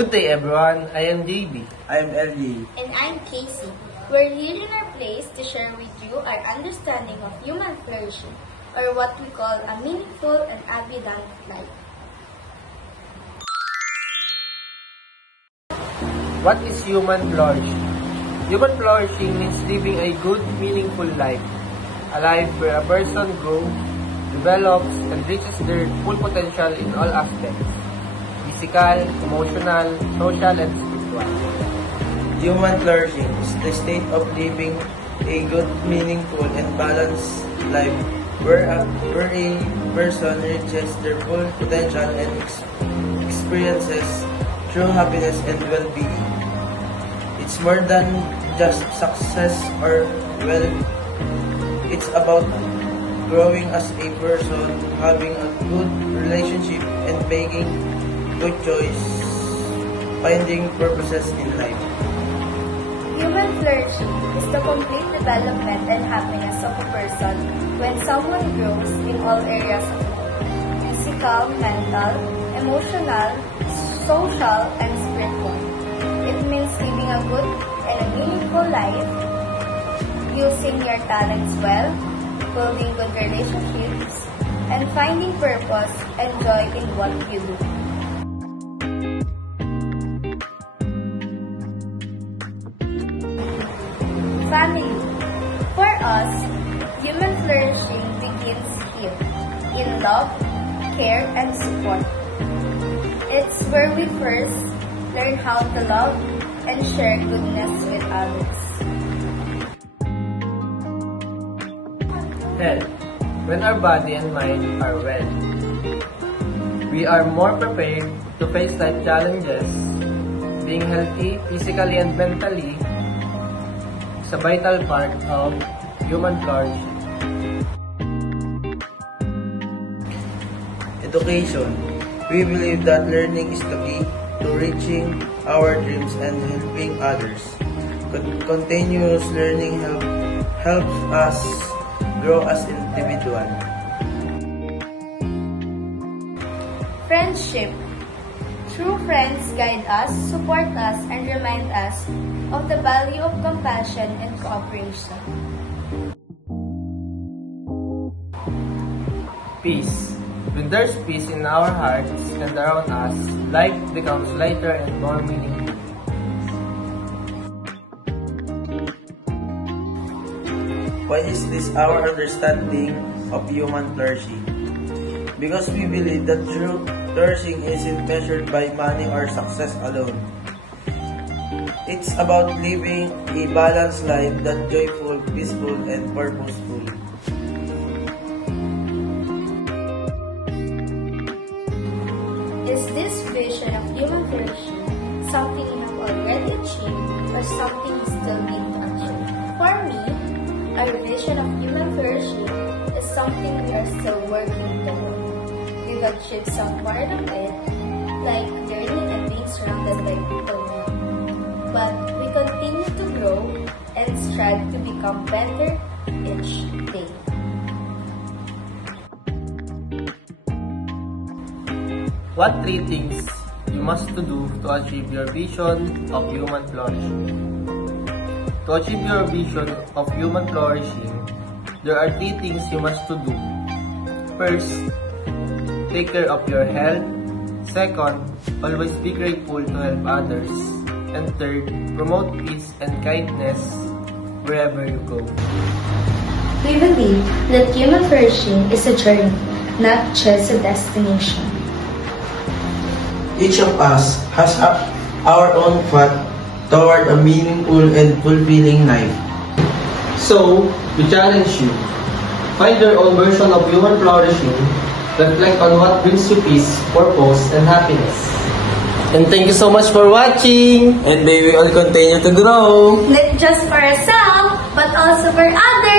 Good day everyone, I am JB. I am LJ. And I'm Casey. We're here in our place to share with you our understanding of human flourishing, or what we call a meaningful and abundant life. What is human flourishing? Human flourishing means living a good, meaningful life. A life where a person grows, develops, and reaches their full potential in all aspects. Physical, emotional, social, and spiritual. Human flourishing is the state of living a good, meaningful, and balanced life where a person reaches their full potential and experiences true happiness and well-being. It's more than just success or wealth. It's about growing as a person, having a good relationship, and making good choice, finding purposes in life. Human flourishing is the complete development and happiness of a person when someone grows in all areas of life: physical, mental, emotional, social, and spiritual. It means living a good and a meaningful life, using your talents well, building good relationships, and finding purpose and joy in what you do. Family. For us, human flourishing begins here, in love, care, and support. It's where we first learn how to love and share goodness with others. Health. When our body and mind are well, we are more prepared to face life challenges. Being healthy physically and mentally is a vital part of human flourishing. Education. We believe that learning is the key to reaching our dreams and helping others. Continuous learning helps us grow as individuals. Friendship. True friends guide us, support us, and remind us of the value of compassion and cooperation. Peace. When there's peace in our hearts and around us, life becomes lighter and more meaningful. Why is this our understanding of human flourishing? Because we believe that true flourishing isn't measured by money or success alone. It's about living a balanced life that's joyful, peaceful, and purposeful. Is this vision of human flourishing something you have already achieved or something you still need to achieve? For me, our vision of human flourishing is something we are still working toward. We've achieved some part of it, like learning and being surrounded by people now. But we continue to grow and strive to become better each day. What 3 things you must do to achieve your vision of human flourishing? To achieve your vision of human flourishing, there are 3 things you must do. First, take care of your health. Second, always be grateful to help others. And third, promote peace and kindness wherever you go. We believe that human flourishing is a journey, not just a destination. Each of us has our own path toward a meaningful and fulfilling life. So, we challenge you. Find your own version of human flourishing. Reflect on what brings you peace, purpose, and happiness. And thank you so much for watching. And may we all continue to grow. Not just for ourselves, but also for others.